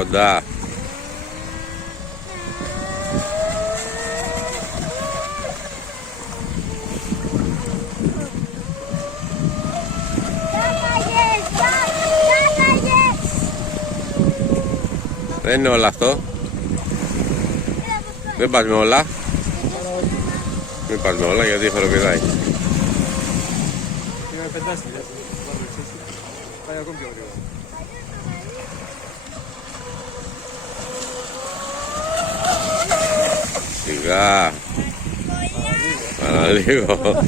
κοντά. Δεν είναι όλο αυτό. Δεν πας με όλα. Μην πας με όλα γιατί χοροπηδάει. Είμαι πεντάστη, πάει ακόμη πιο γρήγορα. Σιγά. Παραλίγο.